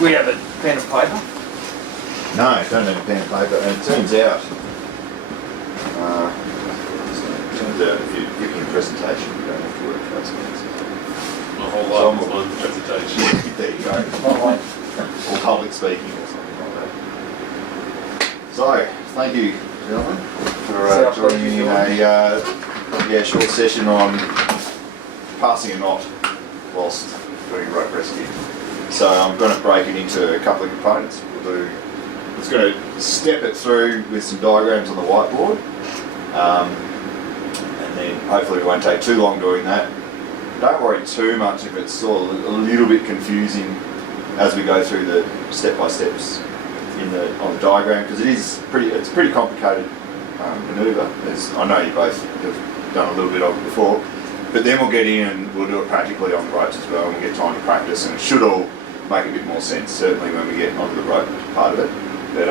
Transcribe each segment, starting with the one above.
We have a pen and paper. No, don't need a pen and paper. And it turns out, if you're giving a presentation, you don't have to work for those things. My whole life is one presentation. There you go. Or public speaking or something like that. So, thank you, gentlemen, for joining me in a short session on passing a knot whilst doing rope rescue. So I'm going to break it into a couple of components. It's going to step it through with some diagrams on the whiteboard, and then hopefully it won't take too long doing that. Don't worry too much if it's sort of a little bit confusing as we go through the step-by-steps on the diagram, because it's pretty complicated manoeuvre. I know you both have done a little bit of it before, but then we'll get in and we'll do it practically on the ropes as well, and we'll get time to practice, and it should all make a bit more sense, certainly when we get onto the rope part of it. But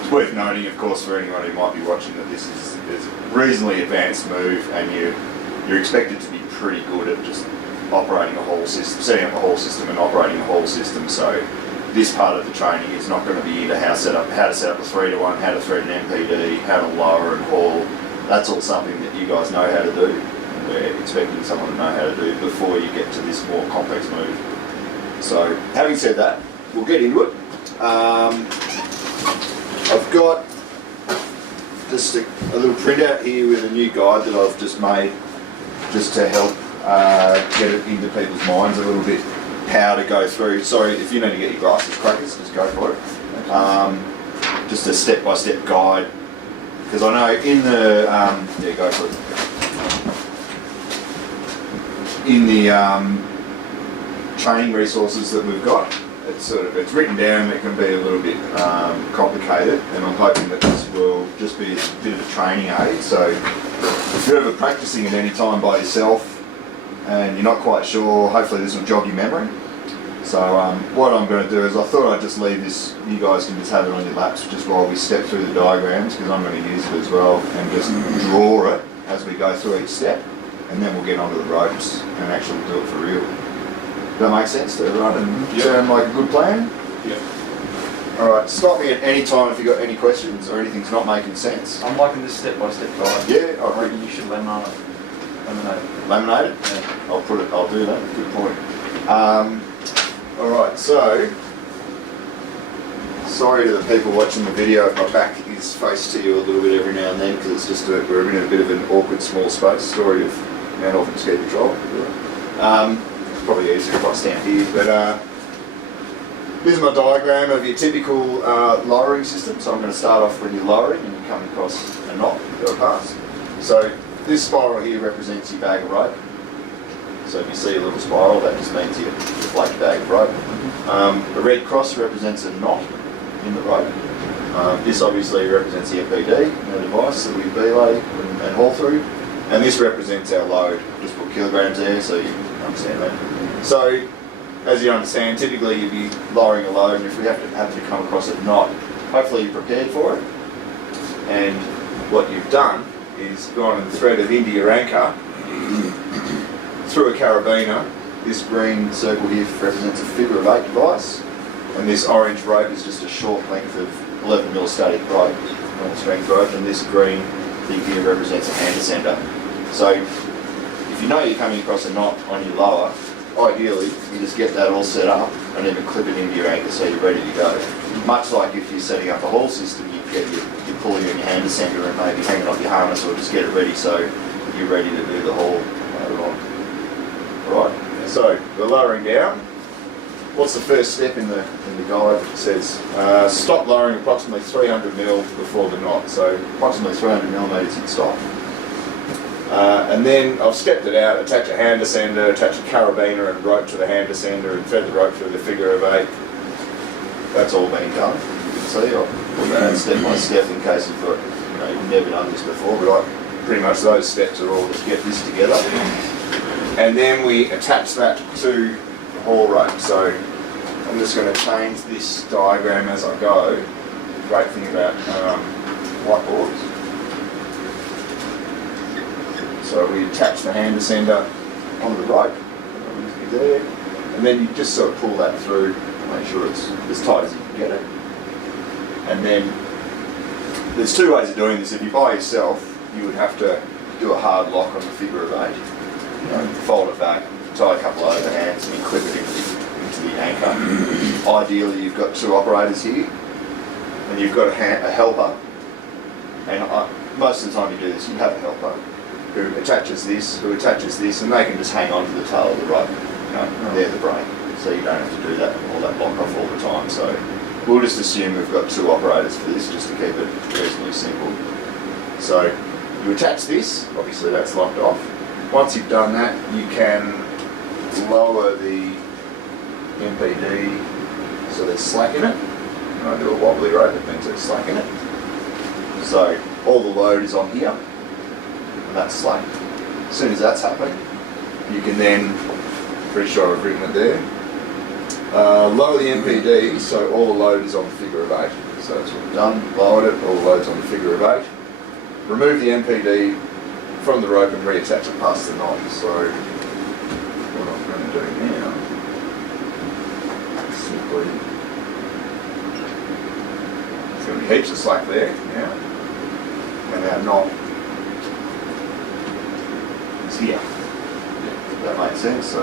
it's worth noting, of course, for anyone who might be watching, that this is a reasonably advanced move, and you're expected to be pretty good at just operating a whole system, setting up a whole system and operating a whole system. So this part of the training is not going to be into how to set up a 3-to-1, how to thread an MPD, how to lower and haul. That's all something that you guys know how to do, and we're expecting someone to know how to do before you get to this more complex move. So having said that, we'll get into it. I've got just a little printout here with a new guide that I've just made, just to help get it into people's minds a little bit, how to go through. Sorry, if you need to get your glasses, crackers, just go for it. Just a step-by-step guide, because I know in the go for it. In the training resources that we've got, it's written down. It can be a little bit complicated, and I'm hoping that this will just be a bit of a training aid. So if you're ever practicing at any time by yourself and you're not quite sure, hopefully this will jog your memory. So what I'm going to do is, I thought I'd just leave this, you guys can just have it on your laps just while we step through the diagrams, because I'm going to use it as well, and just draw it as we go through each step, and then we'll get onto the ropes and actually do it for real. Does that make sense to everyone? And sound like a good plan? Yeah. Alright, stop me at any time if you've got any questions or anything's not making sense. I'm liking this step-by-step guide. Yeah, I reckon you should laminate it. Laminate it? Yeah. I'll do that. Good point. Alright, so sorry to the people watching the video if my back is faced to you a little bit every now and then, because it's just we're in a bit of an awkward small space. Story of Mt Hotham Ski Patrol. It's probably easier if I stand here, but this is my diagram of your typical lowering system. So I'm going to start off when you're lowering and you come across a knot, go past. So this spiral here represents your bag of rope. So if you see a little spiral, that just means you deflate your bag of rope. The red cross represents a knot in the rope. This obviously represents the MPD, the device that we belay and haul through. And this represents our load. Just put kilograms there so you understand that. So, as you understand, typically you'd be lowering a load, and if we happen to come across a knot, hopefully you're prepared for it. And what you've done is gone and threaded into your anchor through a carabiner. This green circle here represents a figure of 8 device, and this orange rope is just a short length of 11mm static rope, normal strength rope, and this green thing here represents a hand descender. So if you know you're coming across a knot on your lower, ideally you just get that all set up and even clip it into your anchor so you're ready to go. Much like if you're setting up a haul system, you get your pulley and your hand descender and maybe hanging off your harness, or just get it ready so you're ready to do the haul later on. Right, so we're lowering down. What's the first step in the guide? It says stop lowering approximately 300mm before the knot. So approximately 300mm you'd stop. And then I've stepped it out, attach a hand descender, attach a carabiner and rope to the hand descender, and thread the rope through the figure of 8. That's all been done. You can see I'll put that step by step in case you've never done this before, but pretty much those steps are all just get this together. And then we attach that to the haul rope. So I'm just going to change this diagram as I go. Great thing about whiteboards. So we attach the hand descender onto the rope, there, and then you just sort of pull that through Make sure it's as tight as you can get it. And then there's two ways of doing this. If you're by yourself, you would have to do a hard lock on the figure of 8. You know, fold it back, tie a couple of overhands, and you clip it into the anchor. Ideally, you've got two operators here, and you've got a helper. And most of the time you do this, you have a helper who attaches this, and they can just hang on to the tail of the rope. You know, they're the brake, so you don't have to do that all that lock off all the time. So we'll just assume we've got two operators for this, just to keep it reasonably simple. So you attach this, obviously that's locked off. Once you've done that, you can lower the MPD so there's slack in it. And I do a wobbly rope, that means there's slack in it. So all the load is on here, and that's slack. As soon as that's happened, you can then, pretty sure I've written it there, lower the MPD so all the load is on the figure of 8. So that's what we've done, lowered it, all the load's on the figure of 8. Remove the MPD from the rope and reattach it past the knot. So what I'm going to do now, simply, there's going to be heaps of slack there now, and our knot is here. If that makes sense. So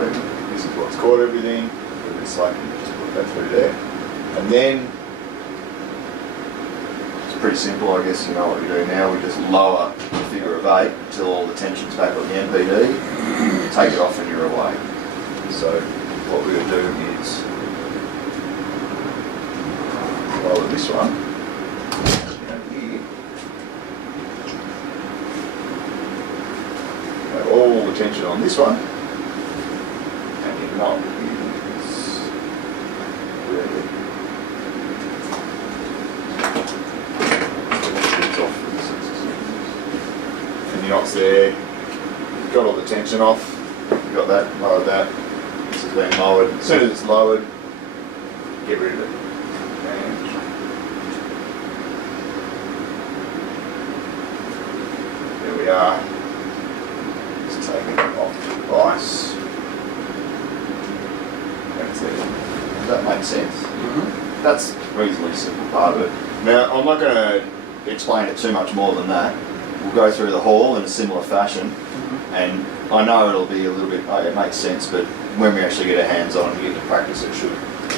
this is what's caught everything. Put this slack and just put that through there, and then pretty simple, I guess. You know what we do now, we just lower the figure of 8 until all the tension's back on the MPD, take it off and you're away. So what we're going to do is lower this one down here, have all the tension on this one, and your knot is really the knot's there, you've got all the tension off, you've got that, lowered that, this has been lowered. As soon as it's lowered, get rid of it. And there we are. Just taking it off the device. That's it. Does that make sense? Mm-hmm. That's a reasonably simple part of it. Now, I'm not going to explain it too much more than that. We'll go through the haul in a similar fashion, and I know it'll be a little bit, it makes sense, but when we actually get our hands on and get to practice, it should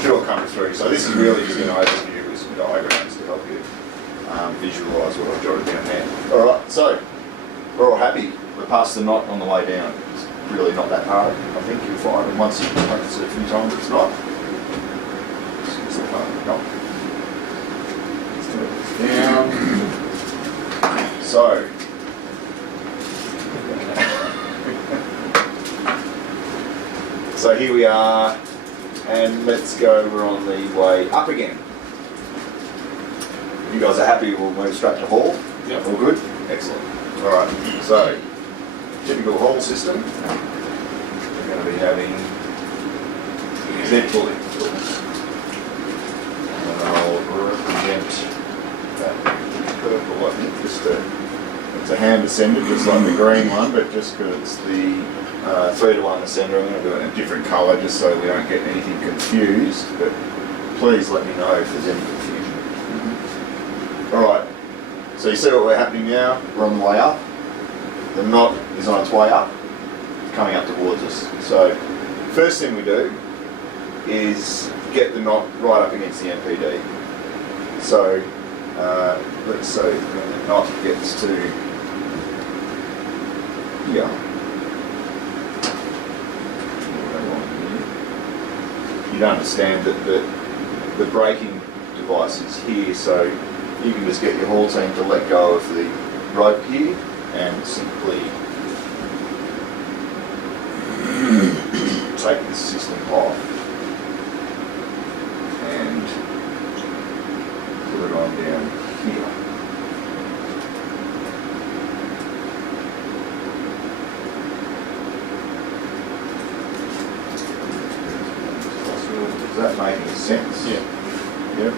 all come through. So this is really just an overview with some diagrams to help you visualise what I've jotted down there. Alright, so we're all happy. We're past the knot on the way down. It's really not that hard, I think you'll find, and once you practice it a few times, it's not. It's the hard knot. Let's turn this down. So, so here we are, and let's go, we're on the way up again. You guys are happy, we'll move straight to haul? Yep. All good? Excellent. Alright, so, typical haul system. We're going to be having Z pulley. And I'll represent that purple, I think, just it's a hand ascender, just like the green one, but just because it's the 3-to-1 ascender, I'm going to do it in a different colour just so we don't get anything confused, but please let me know if there's any confusion. Alright, so you see what we're happening now, we're on the way up, the knot is on its way up, coming up towards us. So first thing we do is get the knot right up against the MPD. So let's say when the knot gets to here, you'd understand that the braking device is here, so you can just get your haul team to let go of the rope here and simply take this system off and put it on down here. Does that make any sense? Yeah. Yep.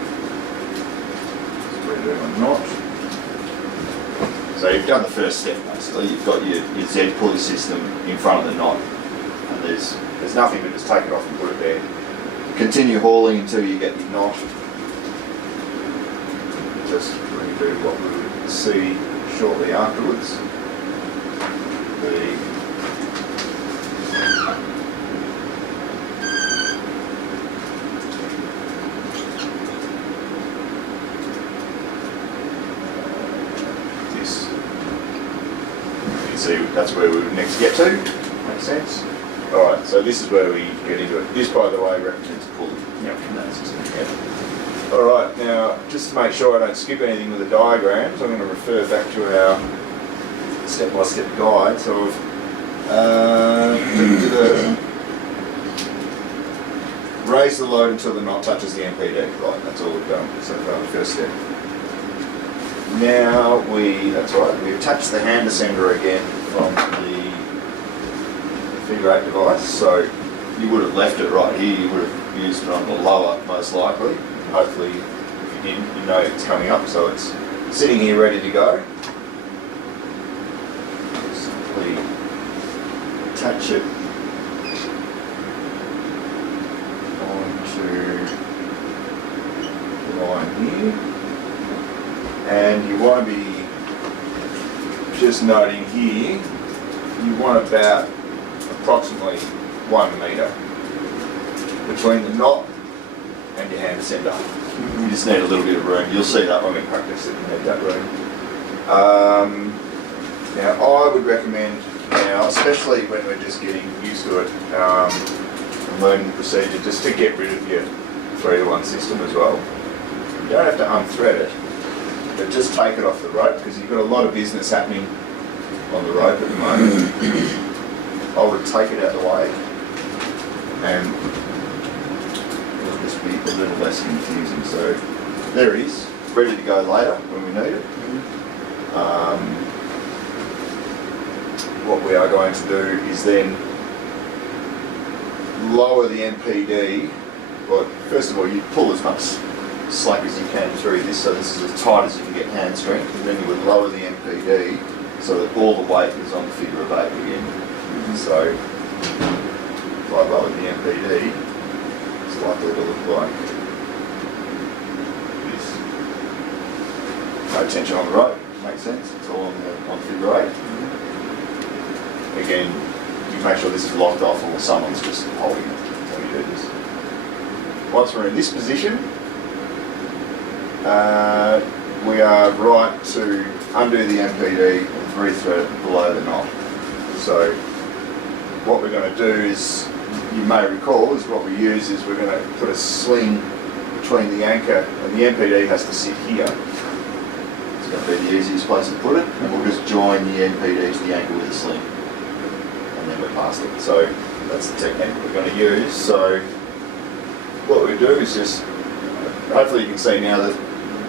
Let's redo a knot. So you've done the first step basically. You've got your Z pulley system in front of the knot, and there's nothing but just take it off and put it there. continue hauling until you get your knot. Just redo what we would see shortly afterwards. This. You can see that's where we would next get to. Makes sense? Alright, so this is where we get into it. This, by the way, represents pulley. Yep. And that's just Alright, now just to make sure I don't skip anything with the diagrams, I'm going to refer back to our step-by-step guide. So raise the load until the knot touches the MPD. Right, that's all we've done so far, the first step. Now that's right, we attach the hand descender again from the figure 8 device. So you would have left it right here, you would have used it on the lower most likely. Hopefully, if you didn't, you know it's coming up, so it's sitting here ready to go. Simply attach it onto the line here. And you want to be just noting here, you want about approximately 1 metre between the knot and your hand descender. You just need a little bit of room. You'll see that when we practice it, you need that room. Now I would recommend now, especially when we're just getting used to it and learning the procedure, just to get rid of your 3-to-1 system as well. You don't have to unthread it, but just take it off the rope because you've got a lot of business happening on the rope at the moment. I would take it out of the way and it'll just be a little less confusing. So there it is, ready to go later when we need it. What we are going to do is then lower the MPD. Well, first of all, you pull as much slack as you can through this, so this is as tight as you can get hand strength, and then you would lower the MPD so that all the weight is on the figure of 8 again. So if I lower the MPD, it's likely to look like this. No tension on the rope, makes sense, it's all on figure 8. Again, you make sure this is locked off or someone's just holding it when you do this. Once we're in this position, we are right to undo the MPD and rethread it below the knot. So what we're going to do is, you may recall, is what we use is we're going to put a sling between the anchor and the MPD has to sit here. It's going to be the easiest place to put it, and we'll just join the MPD to the anchor with a sling. And then we're past it. So that's the technique we're going to use. So what we do is just, hopefully you can see now that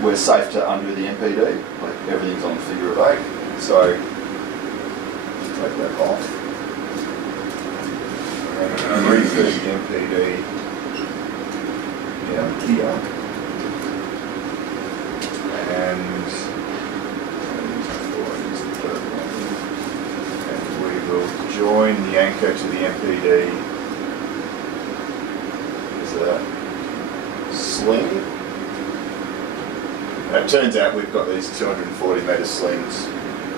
we're safe to undo the MPD, like everything's on the figure of 8. So take that off. And rethread the MPD down here. And we will join the anchor to the MPD with a sling. Now it turns out we've got these 240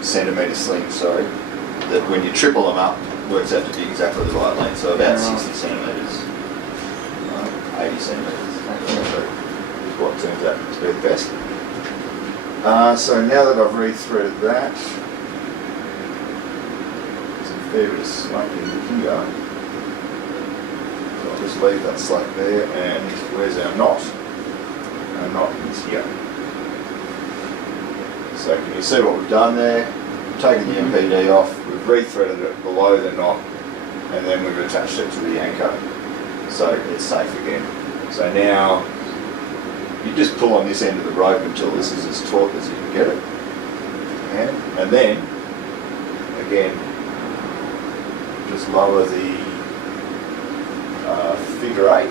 centimetre slings, sorry, that when you triple them up, works out to be exactly the right length, so about 60 centimetres, 80 centimetres, is what turns out to be the best. So now that I've rethreaded that, there's a fair bit of slack in here, so I'll just leave that slack there, and where's our knot? Our knot is here. So can you see what we've done there? We've taken the MPD off, we've rethreaded it below the knot, and then we've attached it to the anchor, so it's safe again. So now you just pull on this end of the rope until this is as taut as you can get it, and then again just lower the figure 8,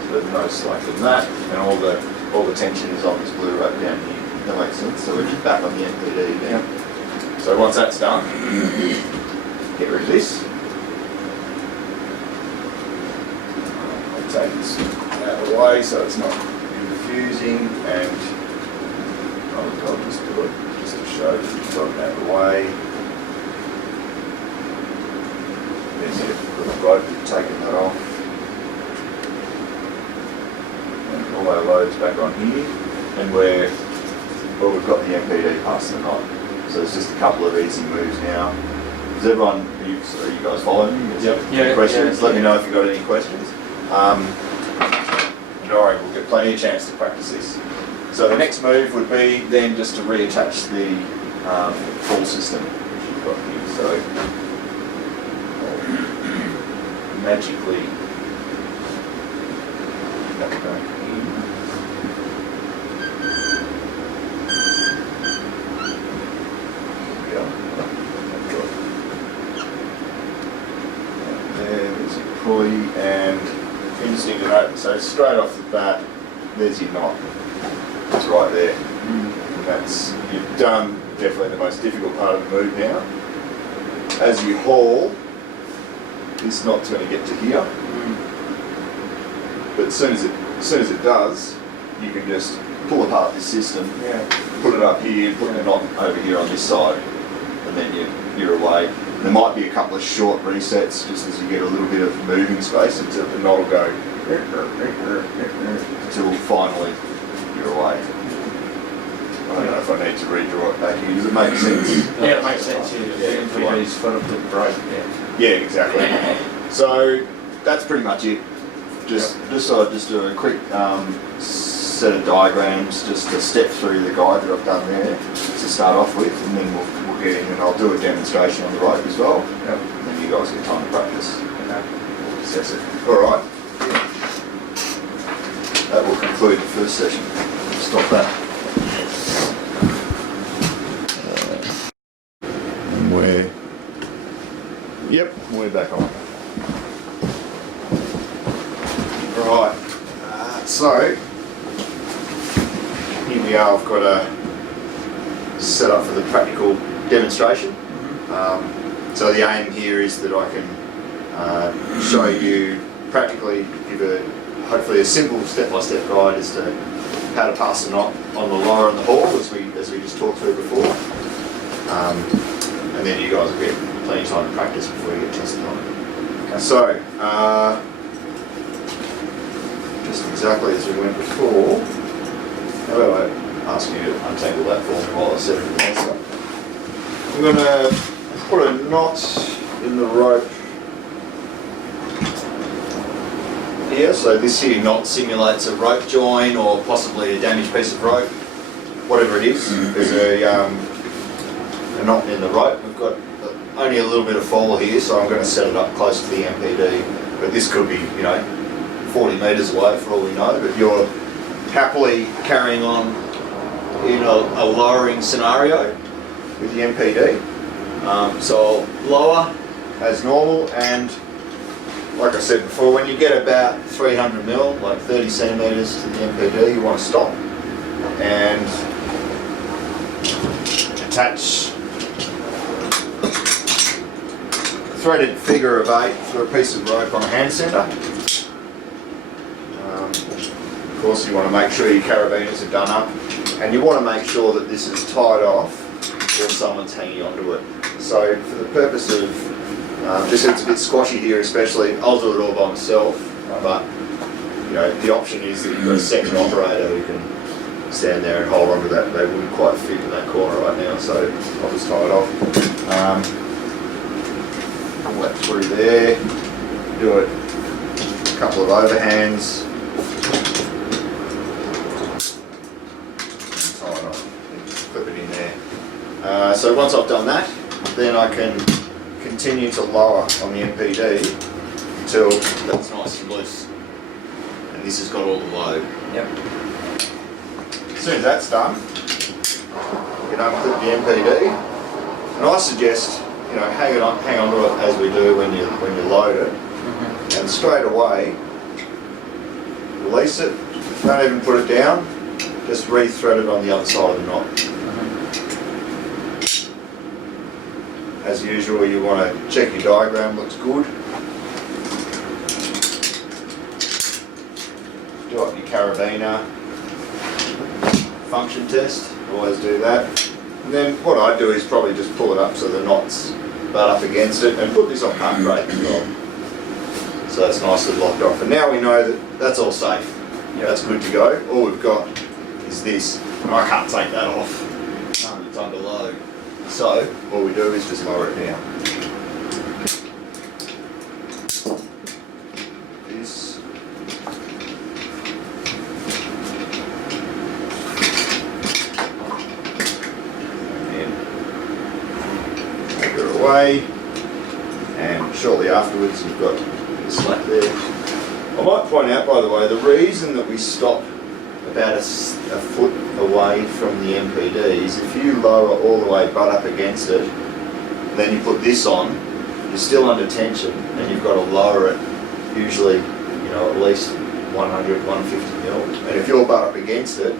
so there's no slack in that, and all the tension is on this blue rope down here. That makes sense. So we're just back on the MPD again. Yep. So once that's done, get rid of this. this out of the way so it's not diffusing, and I'll just do it just to show that it's got it out of the way. There's the rope, taking that off. And all our loads back on here, and we've got the MPD past the knot. So it's just a couple of easy moves now. Is everyone, are you guys following me? Yep. Any questions? Let me know if you've got any questions. And alright, we'll get plenty of chance to practice this. So the next move would be then just to reattach the full system, which you've got here. So magically that back in. There's your pulley, and interesting to note, so straight off the bat, there's your knot. It's right there. And that's, you've done definitely the most difficult part of the move now. As you haul, this knot's going to get to here. But as soon as it does, you can just pull apart this system, put it up here, put the knot over here on this side, and then you're away. There might be a couple of short resets just as you get a little bit of moving space until the knot will go until finally you're away. I don't know if I need to redraw it back here. Does it make sense? Yeah, it makes sense. Yeah, MPD's got a bit broke. Yeah, exactly. So that's pretty much it. Just do a quick set of diagrams just to step through the guide that I've done there to start off with, and then we'll get in and I'll do a demonstration on the rope as well. Yep. And then you guys get time to practice. Okay. We'll assess it. Alright. That will conclude the first session. Stop that. Yep, we're back on. Right, so here we are. I've got a set up for the practical demonstration. So the aim here is that I can show you practically, hopefully a simple step-by-step guide as to how to pass the knot on the lower and the haul, as we just talked through before. And then you guys will get plenty of time to practice before you get tested on it. Okay. So, just exactly as we went before, how about I ask you to untangle that for me while I set everything else up. I'm going to put a knot in the rope here. So this here knot simulates a rope join or possibly a damaged piece of rope, whatever it is. There's a knot in the rope. We've got only a little bit of fall here, so I'm going to set it up close to the MPD. But this could be, 40 metres away for all we know. But you're happily carrying on in a lowering scenario with the MPD. So I'll lower as normal, and like I said before, when you get about 300 mil, like 30 centimetres to the MPD, you want to stop and attach threaded figure of 8 for a piece of rope on a hand centre. Of course, you want to make sure your carabiners are done up, and you want to make sure that this is tied off or someone's hanging onto it. So for the purpose of, just it's a bit squashy here especially, I'll do it all by myself, but the option is that you've got a second operator who can stand there and hold onto that. They wouldn't quite fit in that corner right now, so I'll just tie it off. Pull that through there, do it a couple of overhands, tie it off, clip it in there. So once I've done that, then I can continue to lower on the MPD until that's nice and loose, and this has got all the load. Yep. As soon as that's done, you can unclip the MPD, and I suggest hang on to it as we do when you load it, and straight away release it. Don't even put it down. Just re-thread it on the other side of the knot. As usual, you want to check your diagram looks good. do up your carabiner function test. Always do that. And then what I do is probably just pull it up so the knots butt up against it, and put this on park brake as well. So that's nicely locked off. And now we know that that's all safe. Yep. That's good to go. All we've got is this. I can't take that off. It's under load. So all we do is just lower it down. This. And take it away. And shortly afterwards you've got the slack there. I might point out, by the way, the reason that we stop about a foot away from the MPD is if you lower all the way butt up against it, then you put this on, you're still under tension, and you've got to lower it usually, at least 100, 150 mil. And if you're butt up against it,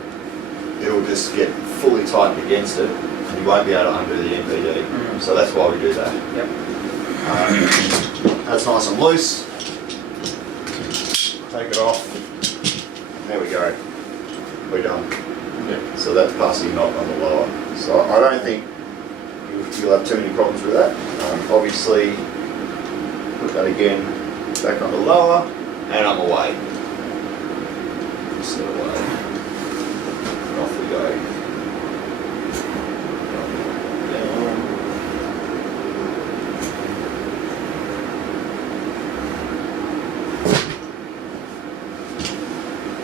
it'll just get fully tightened against it, and you won't be able to undo the MPD. So that's why we do that. Yep. That's nice and loose. Take it off. There we go. We're done. Yeah. So that's passing knot on the lower. So I don't think you'll have too many problems with that. Obviously, put that again back on the lower, and I'm away. Set away. And off we go. Down.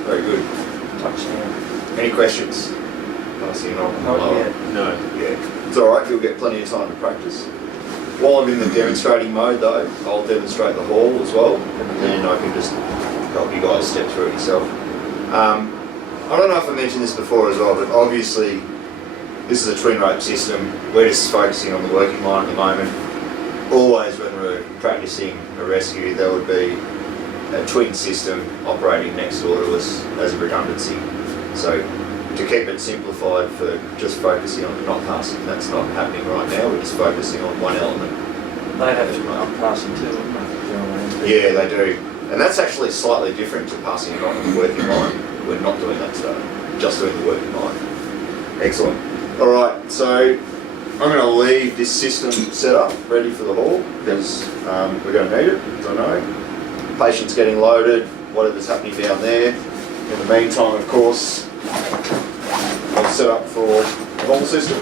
Very good. Touchdown. Any questions? Passing on the Not lower. yet. No. Yeah, it's alright, you'll get plenty of time to practice. While I'm in the demonstrating mode though, I'll demonstrate the haul as well, and then I can just help you guys step through it yourself. I don't know if I mentioned this before as well, but obviously this is a twin rope system. We're just focusing on the working line at the moment. Always when we're practicing a rescue, there would be a twin system operating next door to us as a redundancy. So to keep it simplified for just focusing on not passing, that's not happening right now. We're just focusing on one element. They have to run passing too, wouldn't they? Yeah, they do. And that's actually slightly different to passing it on the working line. We're not doing that today, just doing the working line. Excellent. All right, so I'm going to leave this system set up, ready for the haul, because we're going to need it, as I know. Patient's getting loaded, whatever's happening down there. In the meantime, of course, I'll set up for the whole system.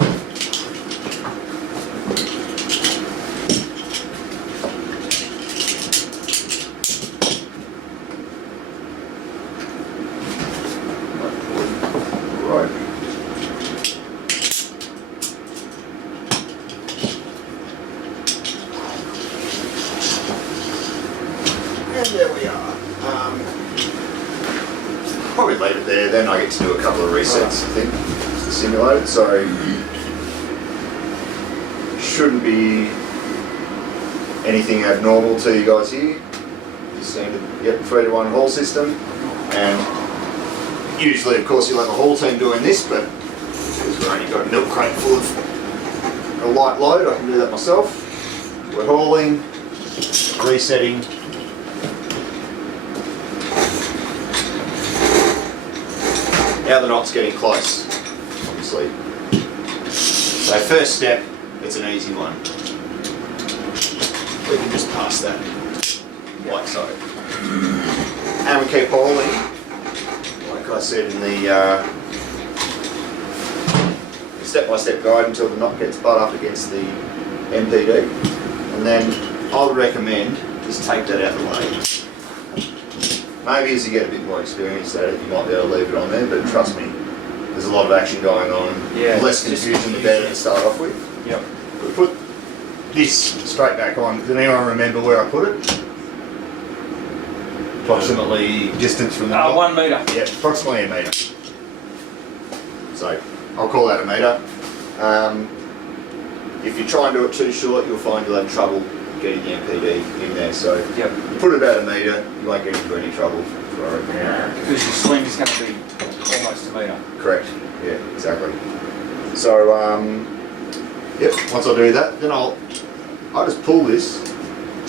Right. And there we are. Probably leave it there, then I get to do a couple of resets, I think, to simulate it. So, shouldn't be anything abnormal to you guys here. Just standard, yep, 3 to 1 haul system. And usually, of course, you'll have a haul team doing this, but because we've only got a milk crate full of a light load, I can do that myself. We're hauling, resetting. Now the knot's getting close, obviously. So first step, it's an easy one. We can just pass that, like so. And we keep hauling, like I said in the step-by-step guide until the knot gets butt up against the MPD. And then I would recommend just take that out of the way. Maybe as you get a bit more experience at it, you might be able to leave it on there, but trust me, there's a lot of action going on. Yeah, the less confusion, the better to start off with. Yep. We put this straight back on. Does anyone remember where I put it? Approximately distance from the knot. 1 metre. Yeah, approximately a metre. So, I'll call that a metre. If you try and do it too short, you'll find you'll have trouble getting the MPD in there. So, Yep. you put it about a metre, you won't get into any trouble. Because your swing is going to be almost a metre. Correct. Yeah, exactly. So, yep. Once I do that, then I'll just pull this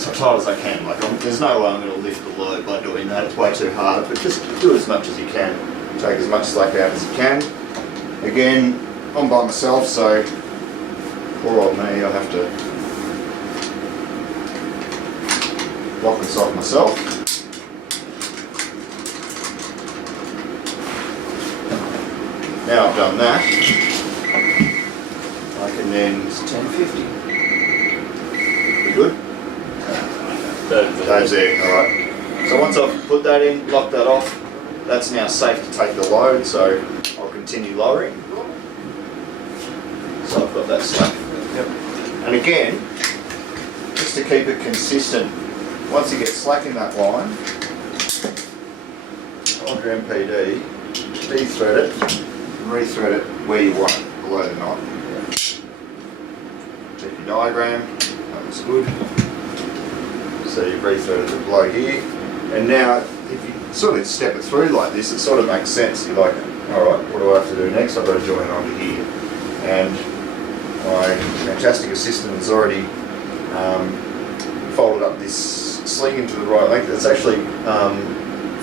as tight as I can. Like, there's no way I'm going to lift the load by doing that. It's way too hard. But just do as much as you can. Take as much slack out as you can. Again, I'm by myself, so poor old me, I have to lock this off myself. Now I've done that, I can then, it's 10.50. We good? Dave's there, alright. So once I've put that in, locked that off, that's now safe to take the load, so I'll continue lowering. So I've got that slack. Yep. And again, just to keep it consistent, once you get slack in that line, on your MPD, de-thread it, and re-thread it where you want it, below the knot. Check your diagram, that looks good. So you've re-threaded it below here, and now if you sort of step it through like this, it sort of makes sense. You're like, alright, what do I have to do next? I've got to join onto here. And my fantastic assistant has already folded up this sling into the right length. It's actually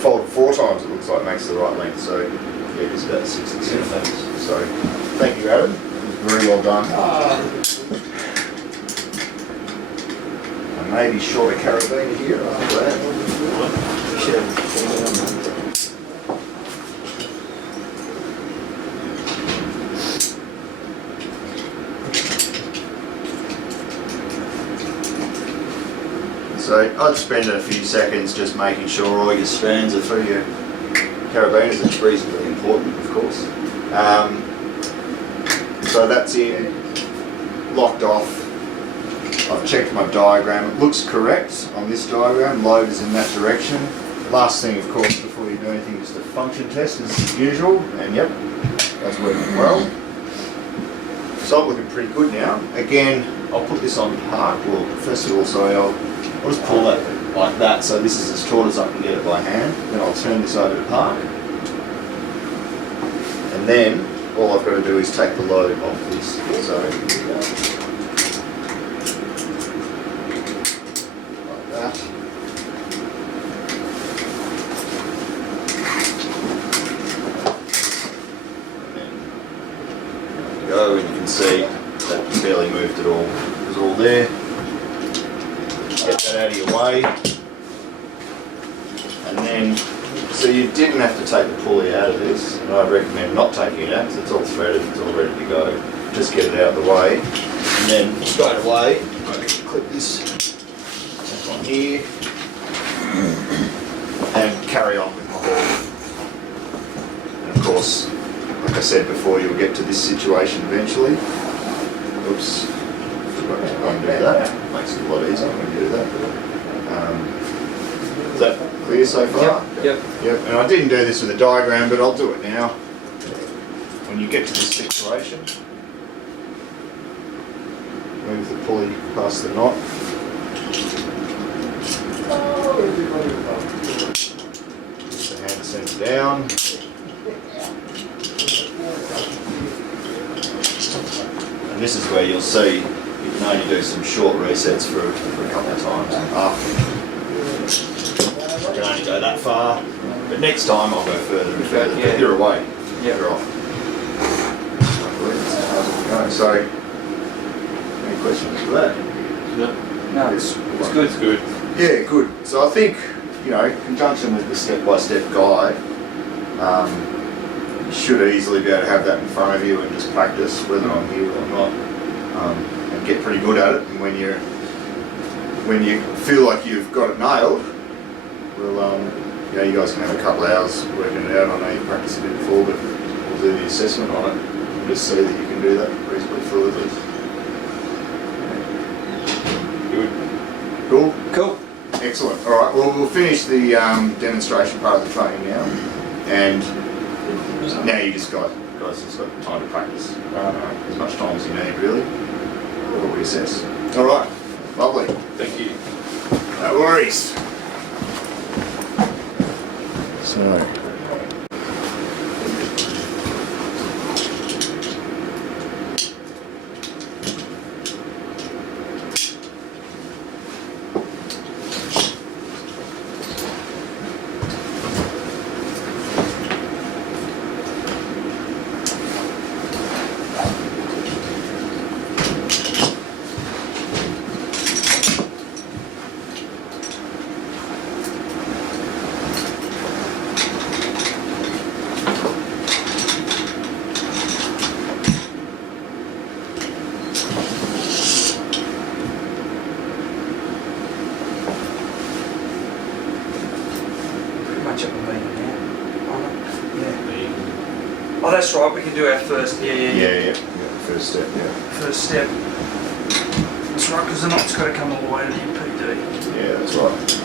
folded 4 times, it looks like, makes the right length. So yeah, it's about 6 centimetres. So thank you, Adam. It was very well done. I may be short a carabiner here after that. So I'd spend a few seconds just making sure all your strands are through your carabiners. It's reasonably important, of course. So that's in, locked off. I've checked my diagram. It looks correct on this diagram. Load is in that direction. Last thing, of course, before you do anything, is the function test as usual. And yep, that's working well. So I'm looking pretty good now. Again, I'll put this on park. Well, first of all, sorry, I'll just pull that like that. So this is as taut as I can get it by hand. Then I'll turn this over to park. And then all I've got to do is take the load off this. So here we go. Like that. And then go, and you can see that barely moved at all. It was all there. Get that out of your way. And then, so you didn't have to take the pulley out of this, and I recommend not taking it out because it's all threaded, it's all ready to go. Just get it out of the way, and then straight away, I can clip this on here, and carry on with my haul. And of course, like I said before, you'll get to this situation eventually. Oops, forgot to go and do that. Makes it a lot easier when you do that. Is that clear so far? Yep. Yep. And I didn't do this with a diagram, but I'll do it now. When you get to this situation, move the pulley past the knot. Push the hand center down. And this is where you'll see you can only do some short resets for a couple of times after. I can only go that far, but next time I'll go further and further. Yeah. But you're away. Yeah. You're off. So, any questions for that? No, it's good. It's good. Yeah, good. So I think, you know, in conjunction with the step-by-step guide, you should easily be able to have that in front of you and just practice whether I'm here or not, and get pretty good at it. And when you feel like you've got it nailed, we'll, you know, you guys can have a couple of hours working it out. I know you practiced a bit before, but we'll do the assessment on it and just see that you can do that reasonably fluidly. Good. Cool. Excellent. All right. Well, we'll finish the demonstration part of the training now, and now you just guys just got time to practice as much time as you need, really. Before we assess. All right. Lovely. Thank you. No worries. So. Oh, that's right, we can do our first, Yeah, first step, yeah. first step. That's right, because the knot's got to come all the way to the MPD. Yeah, that's right.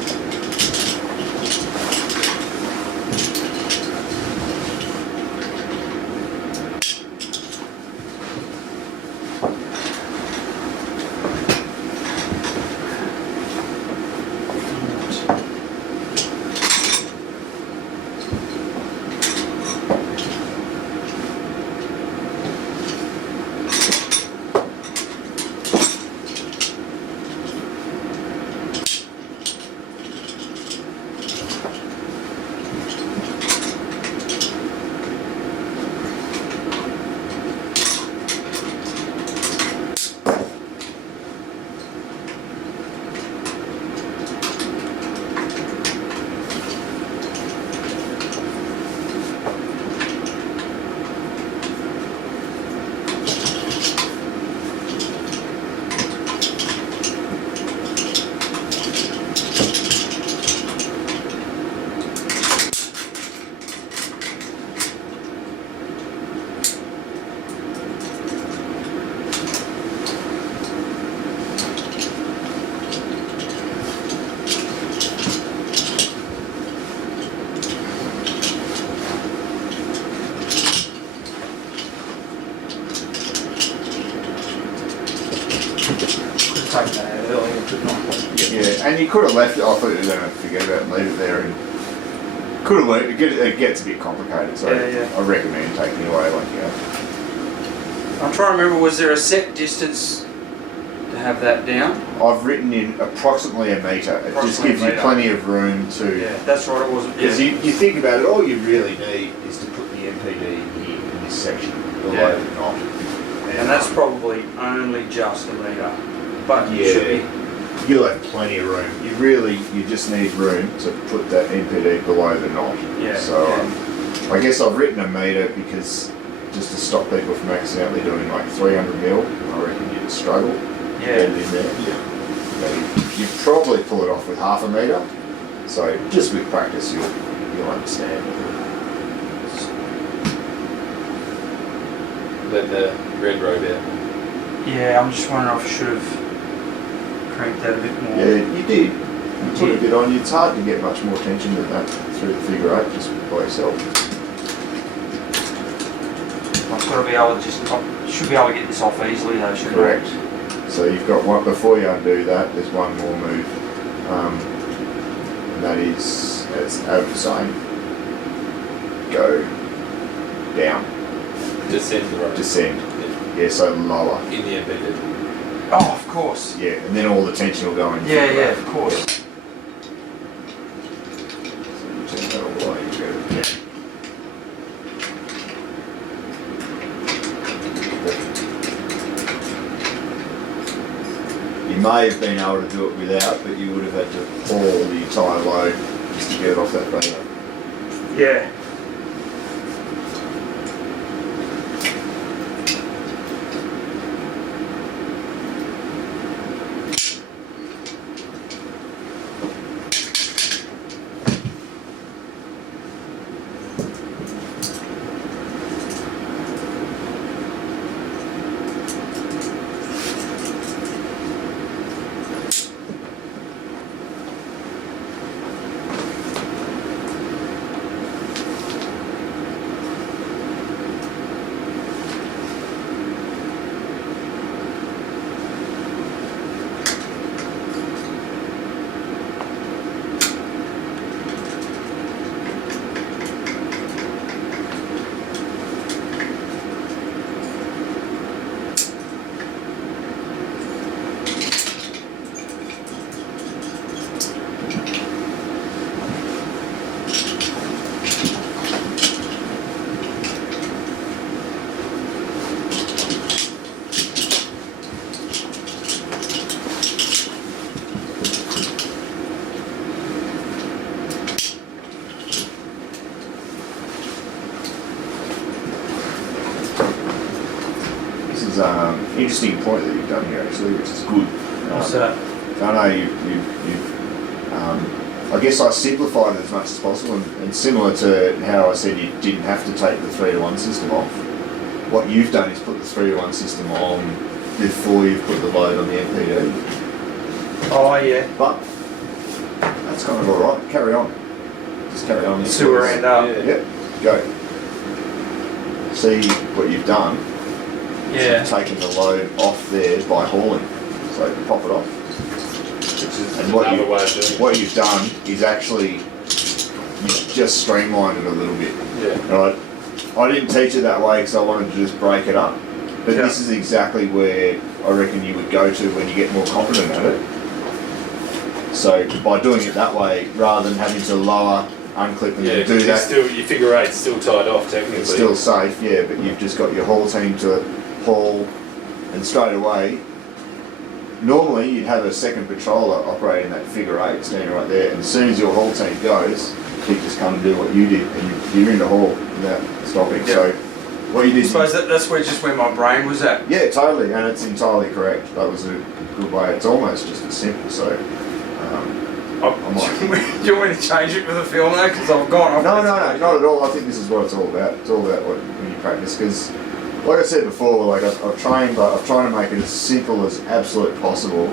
Take that out earlier, but not. Yeah, and you could have left it. I thought you were going to forget about it and leave it there. And could have worked. It gets a bit complicated, so Yeah. I recommend taking it away like you know. I'm trying to remember, was there a set distance to have that down? I've written in approximately a metre. It just Approximately gives a you metre. plenty of room to. Yeah, that's right, it wasn't. Because Yeah. you think about it, all you really need is to put the MPD here in this section below the knot. And that's probably only just a metre. But it should be. You'll have plenty of room. You just need room to put that MPD below the knot. Yeah. So yeah. I guess I've written a metre because just to stop people from accidentally doing like 300 mil, I reckon you'd struggle to get it Yeah. in there. You'd probably pull it off with half a metre. So just with practice, you'll understand. Let the red road out. Yeah, I'm just wondering if I should have cranked that a bit more. Yeah, you did. You put a bit on you. It's hard to get much more tension than that through the figure eight just by yourself. I've got to be able to should be able to get this off easily though, shouldn't I? Correct. So you've got one, before you undo that, there's one more move. And that is, as Ab was saying, go down, Descend the road. descend. Yeah, so lower. In the embedded. Oh, of course. Yeah, and then all the tension will go in. Yeah, yeah, of course. So you turn that all the way together. Yeah. You may have been able to do it without, but you would have had to haul the entire load just to get it off that beam. Yeah. Interesting point that you've done here actually, which is good. What's that? I know you've I guess I simplified it as much as possible, and similar to how I said you didn't have to take the 3-to-1 system off. What you've done is put the 3-to-1 system on before you've put the load on the MPD. Oh yeah. But that's kind of alright. Carry on. Just carry on. See where I end up. Yeah. Yep. Go. See what you've done. Yeah. So taking the load off there by hauling. So pop it off. Which is And what another you- way of doing it. What you've done is actually you've just streamlined it a little bit. Yeah. Right? I didn't teach it that way because I wanted to just break it up. But Yeah. this is exactly where I reckon you would go to when you get more confident at it. So by doing it that way, rather than having to lower, unclip and Yeah, then do because that, still, your figure eight's still tied off technically. it's still safe, yeah, but you've just got your haul team to haul, and straight away, normally you'd have a second patroller operating that figure 8, standing right there, and as soon as your haul team goes, you just come and do what you did, and you're in the haul without stopping. Yeah. So what you I did, suppose that's where my brain was at. yeah, totally, and it's entirely correct. That was a good way. It's almost just as simple. So Do might- you want me to change it for the film though? Because I've gone off. no, not at all. I think this is what it's all about. It's all about when you practice. Because, like I said before, like I've trained, but I've tried to make it as simple as absolutely possible,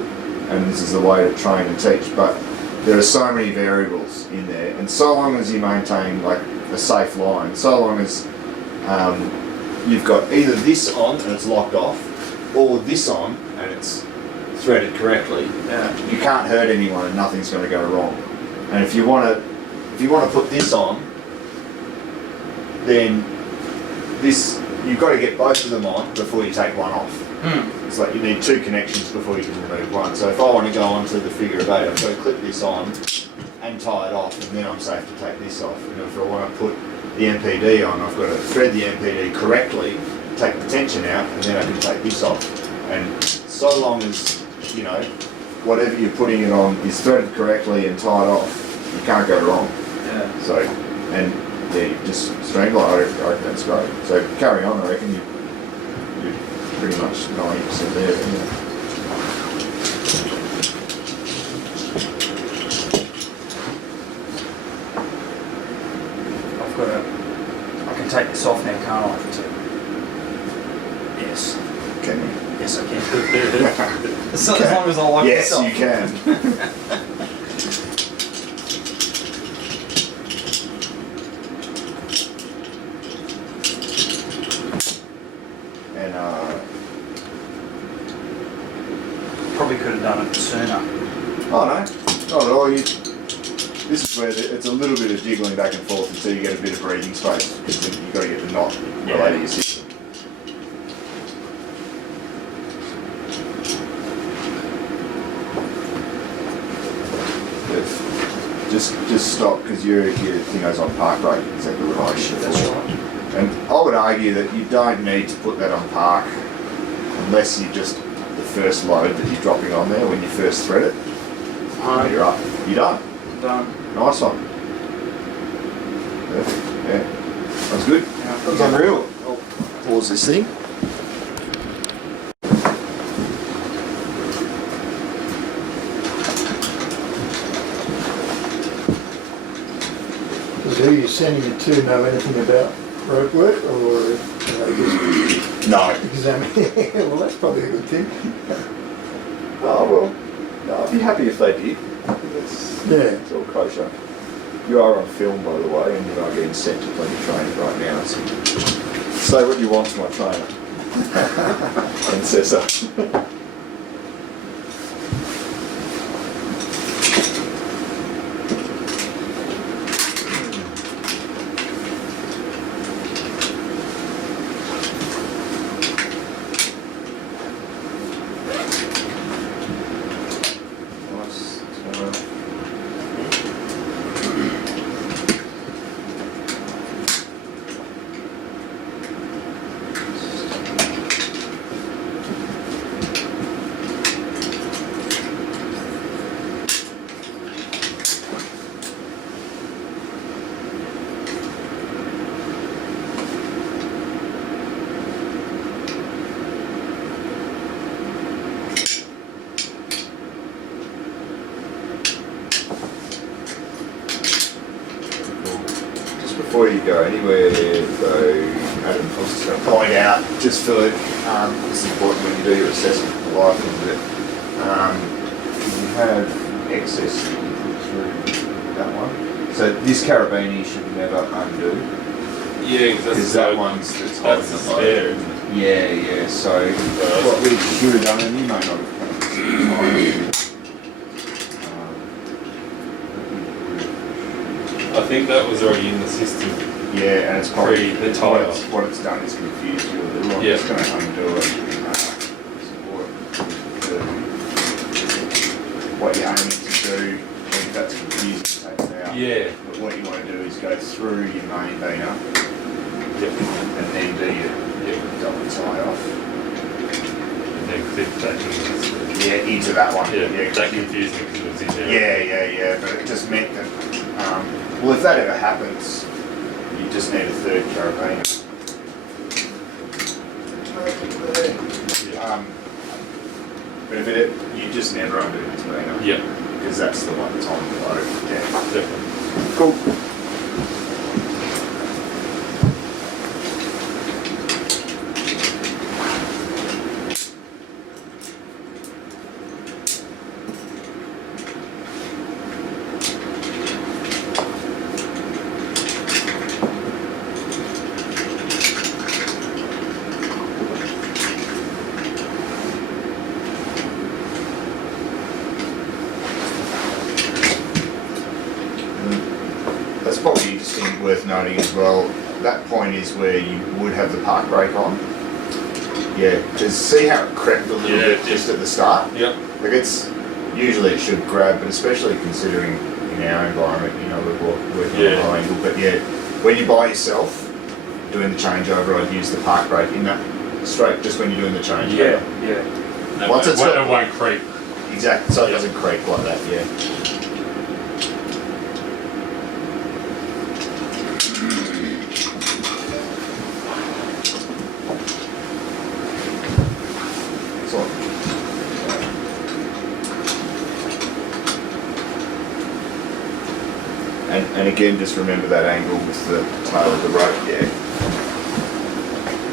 and this is the way to train and teach. But there are so many variables in there, and so long as you maintain like a safe line, so long as you've got either this on and it's locked off, or this on and it's threaded correctly, Yeah. you can't hurt anyone and nothing's going to go wrong. And if you want to put this on, then this you've got to get both of them on before you take one off. It's like you need 2 connections before you can remove one. So if I want to go onto the figure of 8, I've got to clip this on and tie it off, and then I'm safe to take this off. And if I want to put the MPD on, I've got to thread the MPD correctly, take the tension out, and then I can take this off. And so long as, you know, whatever you're putting it on is threaded correctly and tied off, you can't go wrong. Yeah. So, and yeah, you just strangle it. I reckon that's great. So carry on. I reckon you're pretty much 90% there. Yeah. I've got to. I can take this off now, can't I? Yes. Can you? Yes, I can. As long as I like Yes, myself. you can. And Probably could have done it sooner. oh no, not at all. This is where it's a little bit of jiggling back and forth until you get a bit of breathing space, because then you've got to get the knot related to your system. Just stop, because your thing goes on park brake. Exactly what I should. That's right. And I would argue that you don't need to put that on park unless you just the first load that you're dropping on there when you first thread it. You're up. You're done. Done. Nice one. Perfect. Yeah. That was good. Yeah. That was unreal. I'll pause this thing. Does who you're sending it to know anything about rope work, or just No. examine? Well, that's probably a good thing. Oh well. No, I'd be happy if they did. It's all kosher. You are on film, by the way, and you are getting sent to plenty of training right now. So say what you want to my trainer. Princessa. Nice. before you go anywhere, though, Adam, I was just going to point out, just for this is important when you do your assessment of the life of it. You have excess that you put through that one. So this carabiner you should never undo. Yeah, Because that one's that's holding the the spare. motor. Yeah. So what we should have done, and you may not have done this I think that was already in the system. yeah, and it's probably The tyre. what it's done is confused you a little. I'm Yeah. just going to undo it. What you're aiming to do, if that's confusing, take it out. Yeah. But what you want to do is go through your main beaner Yep. and then do your double tie off. And then clip that in the system. Yeah, into that one. Yeah, Yeah, that confused me because it was in there. Yeah, but it just meant that, well, if that ever happens, you just need a third carabiner. But if you just never undo this beaner. Yeah, Because that's the one that's on the load. Yeah. definitely. Cool. That's probably interesting, worth noting as well. That point is where you would have the park brake on. Yeah, just see how it crept a little bit just at the start. Yep. Like usually it should grab, but especially considering in our environment, we're working on a high angle. But yeah, when you're by yourself doing the changeover, I'd use the park brake in that straight just when you're doing the changeover. Yeah. Once it's it won't creep. Exactly, so it doesn't creak like that. Yeah. And again, just remember that angle with the tail of the rope, yeah.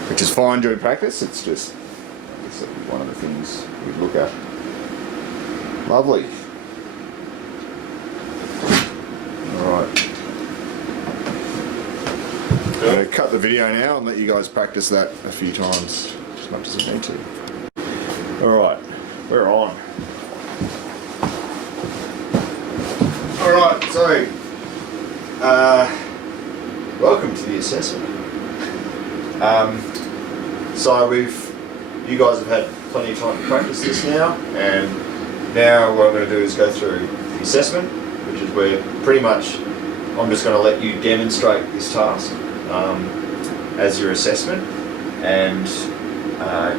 Which is fine during practice, it's just, I guess that'd be one of the things we'd look at. Lovely. Alright. I'm going to cut the video now and let you guys practice that a few times, as much as I need to. Alright, we're on. Alright, so welcome to the assessment. So you guys have had plenty of time to practice this now, and now what I'm going to do is go through the assessment, which is where pretty much I'm just going to let you demonstrate this task as your assessment, and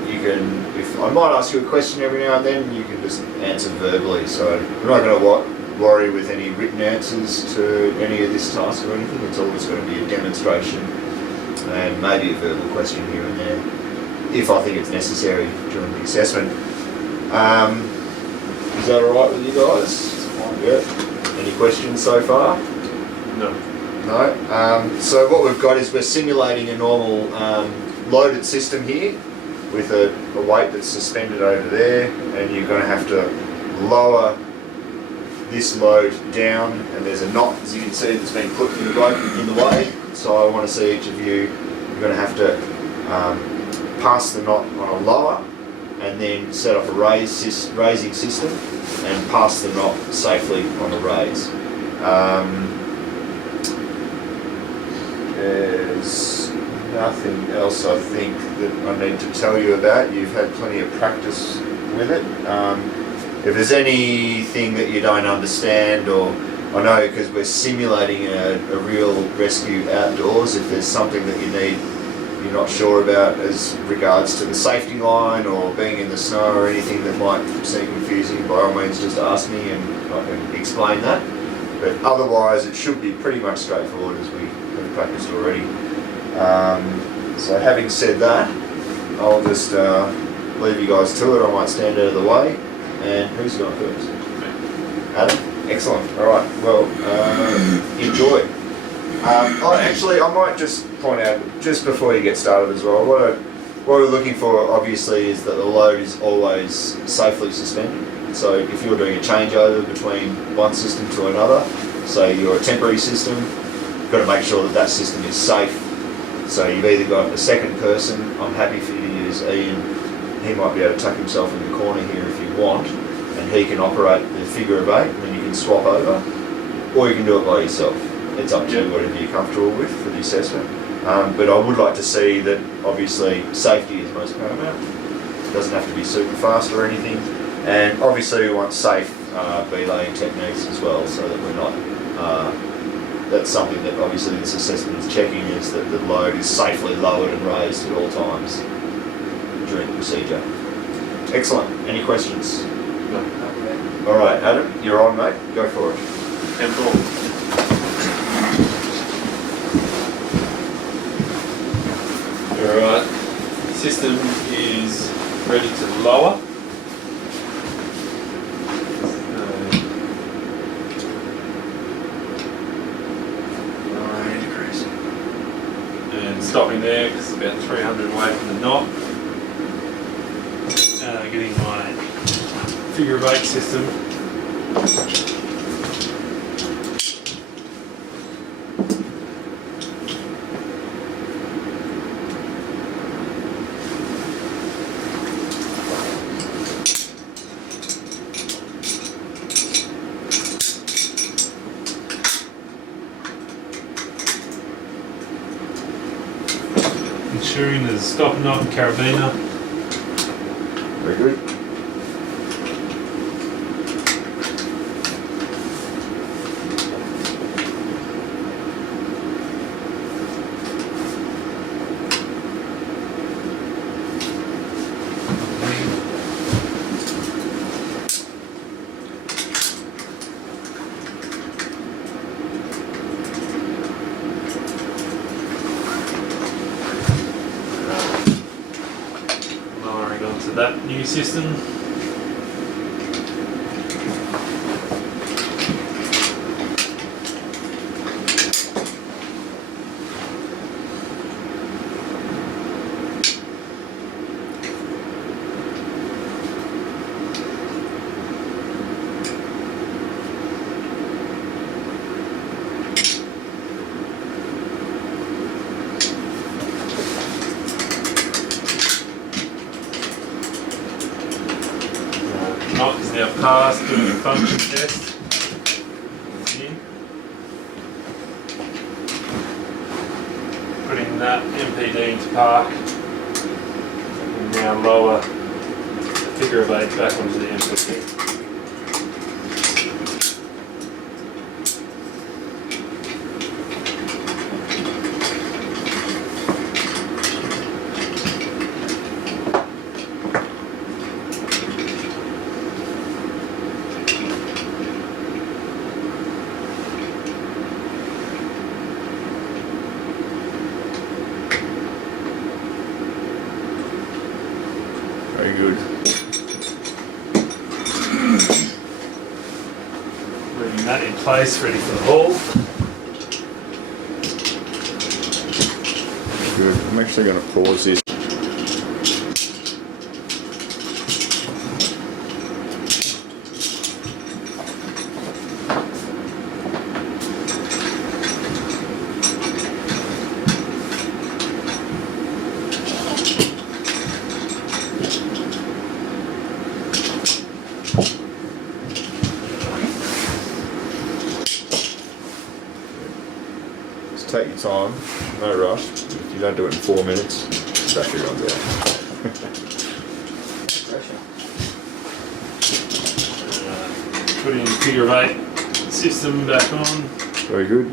you can, if I might ask you a question every now and then, you can just answer verbally. So we're not going to worry with any written answers to any of this task or anything. It's always going to be a demonstration and maybe a verbal question here and there if I think it's necessary during the assessment. Is that alright with you guys? Yeah. Any questions so far? No. No? So what we've got is we're simulating a normal loaded system here with a weight that's suspended over there, and you're going to have to lower this load down, and there's a knot, as you can see, that's been put in the rope in the way. So I want to see each of you, you're going to have to pass the knot on a lower and then set off a raising system and pass the knot safely on a raise. There's nothing else I think that I need to tell you about. You've had plenty of practice with it. If there's anything that you don't understand, or I know because we're simulating a real rescue outdoors, if there's something that you're not sure about as regards to the safety line or being in the snow or anything that might seem confusing, by all means just ask me and I can explain that. But otherwise it should be pretty much straightforward as we have practiced already. So having said that, I'll just leave you guys to it. I might stand out of the way. And who's going first? Adam? Excellent. Alright, well, enjoy. Actually, I might just point out, just before you get started as well, what we're looking for obviously is that the load is always safely suspended. So if you're doing a changeover between one system to another, say you're a temporary system, you've got to make sure that that system is safe. So you've either got a second person, I'm happy for you to use Ian, he might be able to tuck himself in the corner here if you want, and he can operate the figure of 8 and then you can swap over, or you can do it by yourself. It's up to you, whatever you're comfortable with for the assessment. But I would like to see that obviously safety is most paramount. It doesn't have to be super fast or anything. And obviously we want safe belaying techniques as well, so that we're not, that's something that obviously this assessment is checking, is that the load is safely lowered and raised at all times during the procedure. Excellent. Any questions? No, not bad. All right, Adam, you're on, mate. Go for it. 10-4. Alright, system is ready to lower. And stopping there because it's about 300 away from the knot. Getting my figure of 8 system. Ensuring there's a stop knot and carabiner. Very good. Lowering onto that new system. Knot is now passed, doing a function test. In. Putting that MPD into park. And now lower the figure of 8 back onto the MPD. Very good. Leaving that in place, ready for the haul. Good. I'm actually going to pause this. Just take your time, no rush. If you don't do it in 4 minutes, battery runs out. Putting figure of 8 system back on. Very good.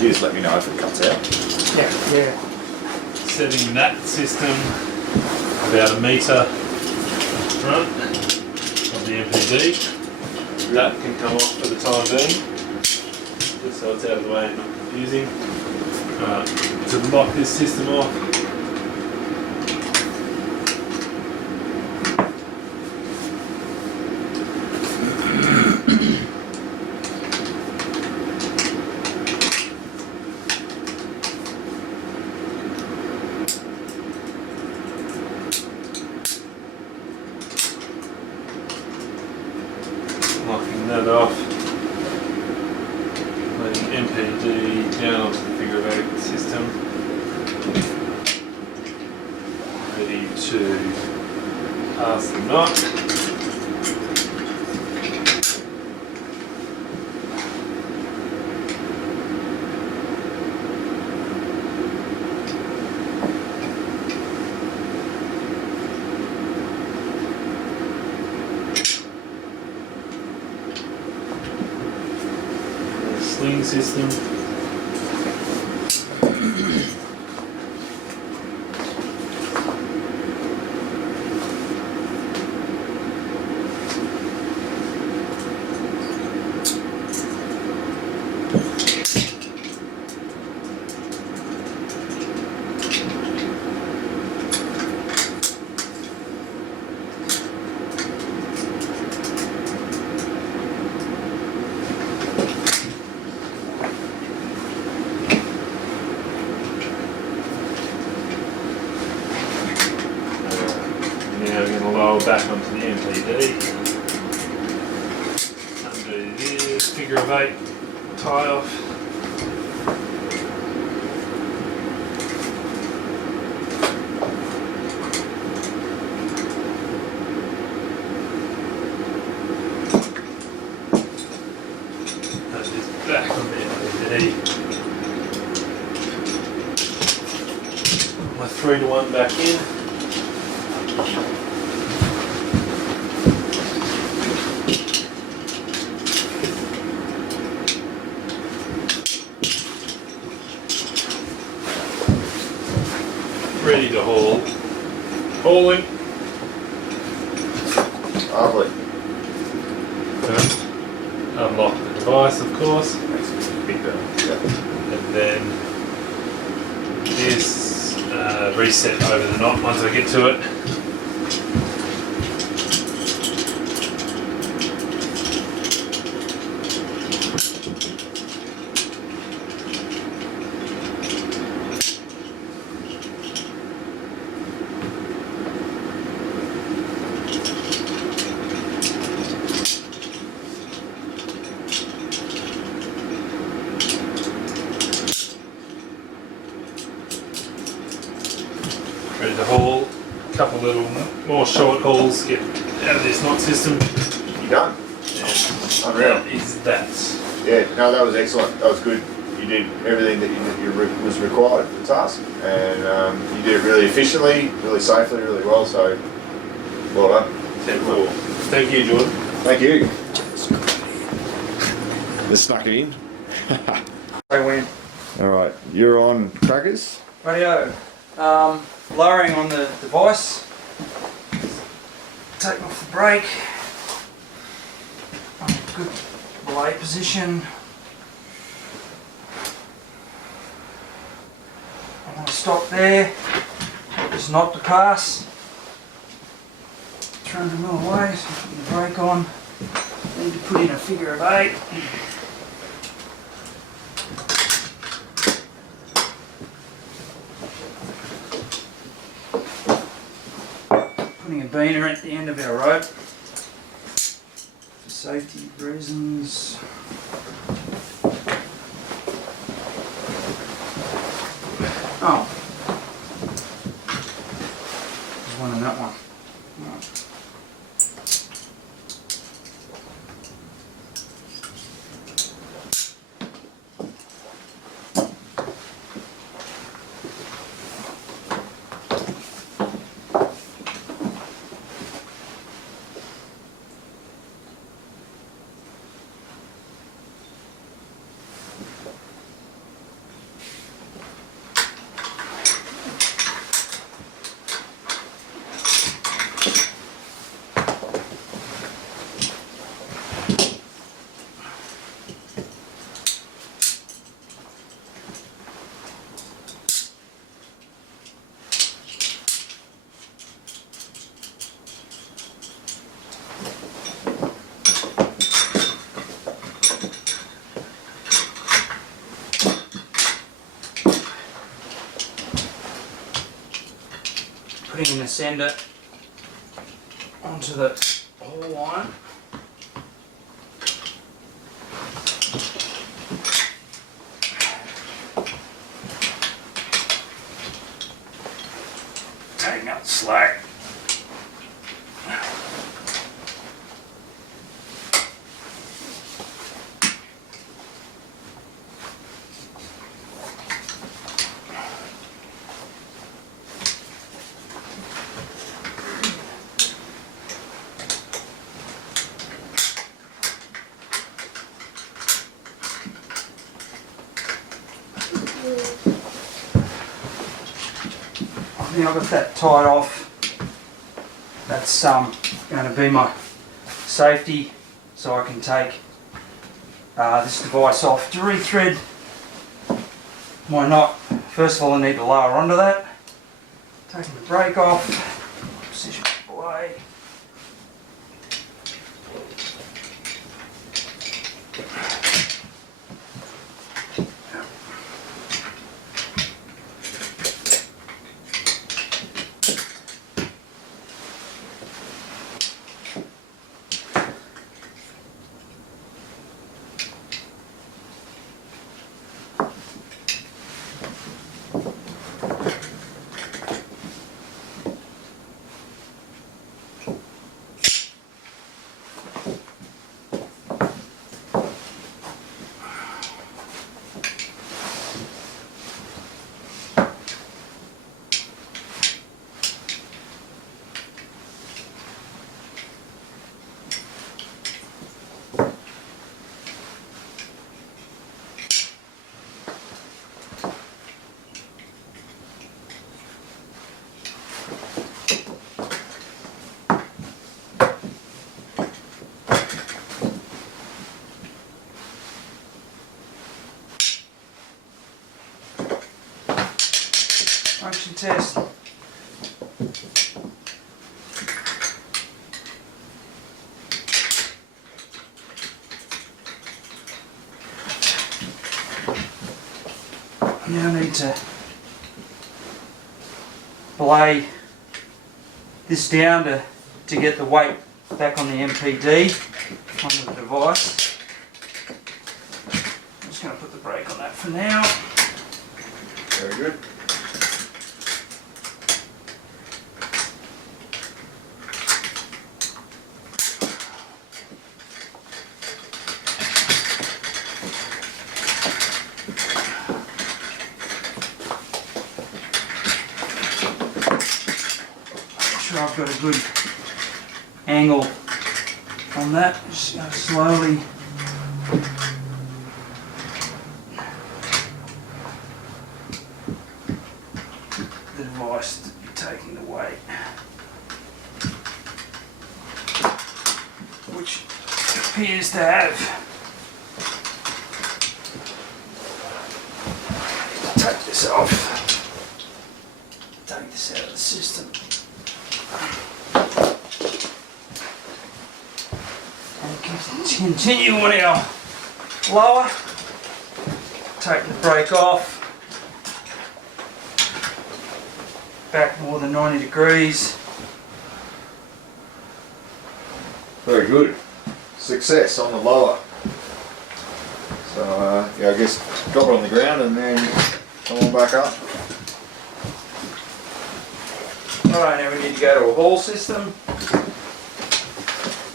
You just let me know if it cuts out. Yeah. Setting that system about 1 metre front of the MPD. That can come off for the time being, just so it's out of the way and not confusing. To lock this system off, MPD down onto the figure of 8 system. Ready to pass the knot. Sling system. Now we're going to lower back onto the MPD. Undo this figure of 8 tie off. Put this back on the MPD. My 3-to-1 back in. Ready to haul. Hauling. Lovely. Unlock the device, of course. Big bell. Yeah. And then this reset over the knot once I get to it. Ready to haul. A couple little more short hauls, get out of this knot system. You done? And Unreal. that is that. Yeah, no, that was excellent. That was good. You did everything that was required for the task, and you did it really efficiently, really safely, really well. So, well done. 10-4. Thank you, Jordan. Thank you. Let's snuck it in. I win. All right, you're on trackers. Radio. Lowering on the device. Take off the brake. Good belay position. I want to stop there. Just not to pass. 300 mil away, so putting the brake on. Need to put in a figure of 8. Putting a beaner at the end of our rope for safety reasons. Oh, there's one in that one. Right. Putting an ascender onto the hole line. slack. I think I've got that tied off. That's going to be my safety, so I can take this device off. To rethread my knot, first of all I need to lower onto that. Taking the brake off, position it away. Function test. Now I need to belay this down to get the weight back on the MPD on the device. I'm just going to put the brake on that for now. Very good. Sure I've got a good angle on that. Just go slowly. The device to be taking the weight, which appears to have. Take this off. Take this out of the system. And continue on our lower. Take the brake off. Back more than 90 degrees. Very good. Success on the lower. So yeah, I guess drop it on the ground and then come on back up. Alright, now we need to go to a haul system.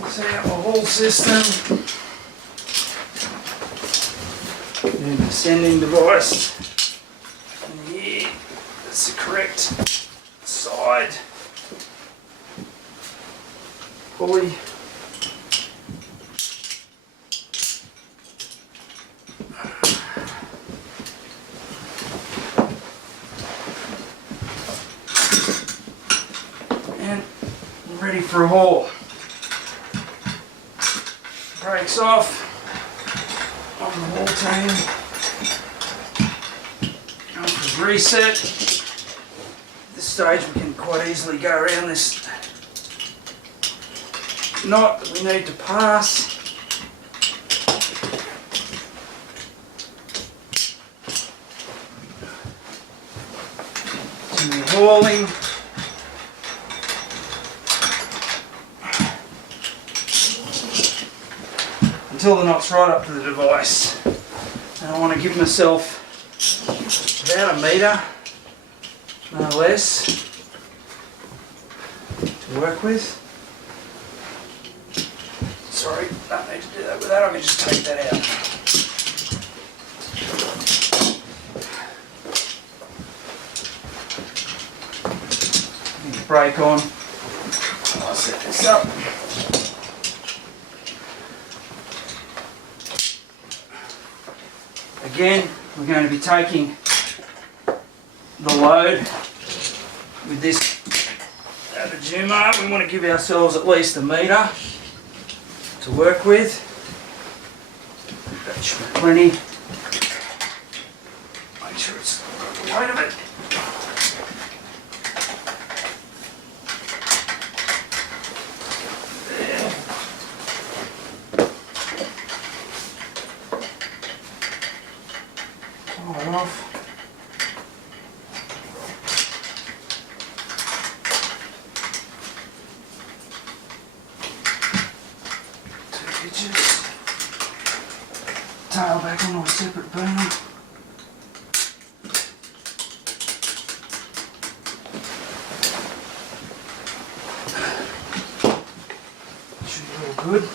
Set up a haul system. And the sending device. And here, that's the correct side. Pulley. And ready for a haul. Brakes off on the haul team. Go for reset. At this stage we can quite easily go around this knot that we need to pass. Continue hauling. Until the knot's right up to the device. And I want to give myself about a metre, no less. to work with. Sorry, don't need to do that with that, I can just take that out. Need the brake on. I'll set this up. Again, we're going to be taking the load with this Juma. We want to give ourselves at least a metre to work with. That should be plenty. Make sure it's got the weight of it. Pull it off. Tail back onto a separate beam. Should be all good.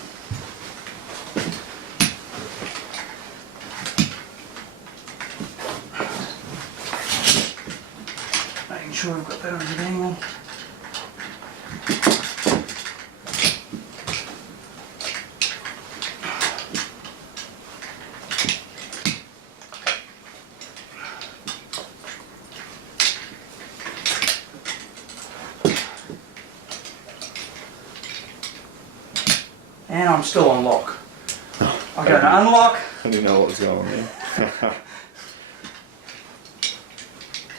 Making sure we've got that on the angle. And I'm still on lock. I go to unlock, I didn't know what was going on there.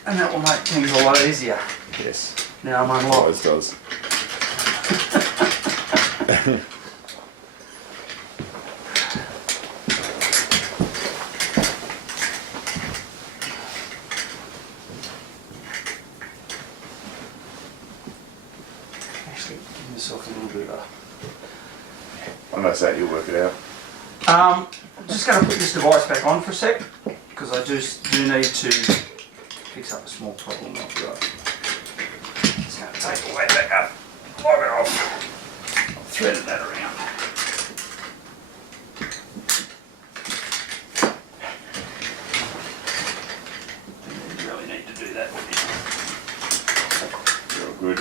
and that will make things a lot easier. Yes, Now I'm unlocked. always does. Actually, give myself a little bit of I know that you'll work it out. I'm just going to put this device back on for a sec, because I do need to fix up a small problem I've got. Just going to take the weight back up, lock it off. I've threaded that around. You really need to do that with You're good.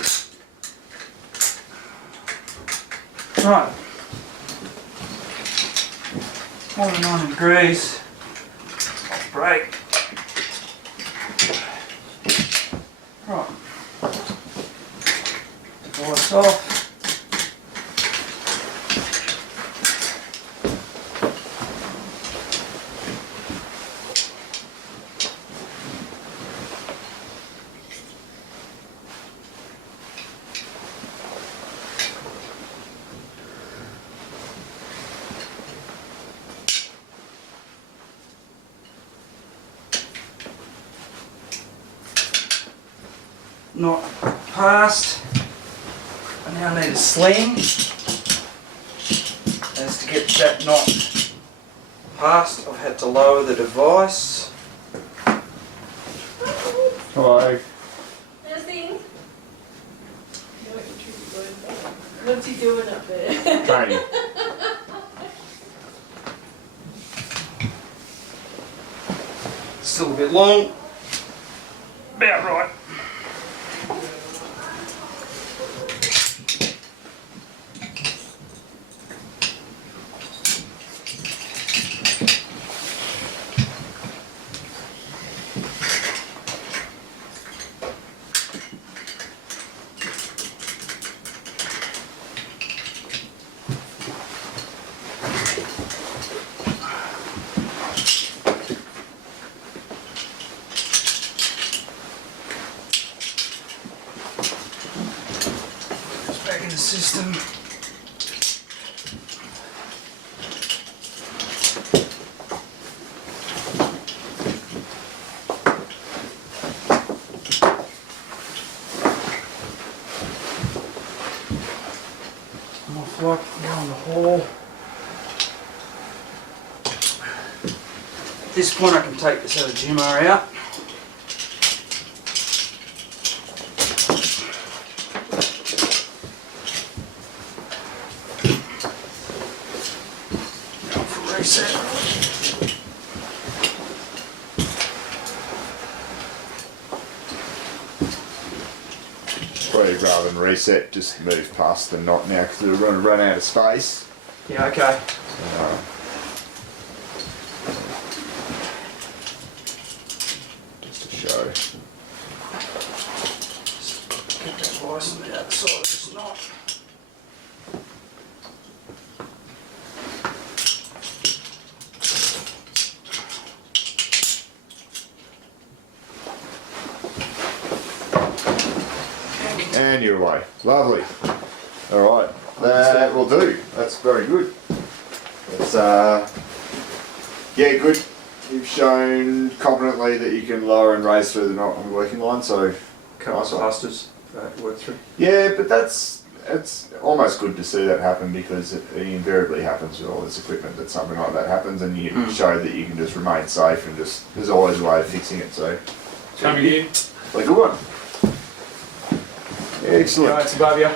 you. Right. More than 90 degrees. Off brake. Right. Device off. Not passed. I now need a sling as to get that knot passed. I've had to lower the device. Hello. Nothing. What's he doing up there? Training. Still a bit long. About right. Back in the system. I'm off lock down the hole. At this point I can take this other Jumar out. Probably rather than reset, just move past the knot now because we're going to run out of space. Yeah, okay. Just to show. Get that vice on the outside of this knot. And you're away. Lovely. Alright, that will do. That's very good. It's, yeah, good. You've shown confidently that you can lower and raise through the knot on the working line, so nice one. Plasters work through. Yeah, but it's almost good to see that happen because it invariably happens with all this equipment that something like that happens, and you show that you can just remain safe and just there's always a way of fixing it. So Coming in. like a good one. Excellent. Alright, it's above you.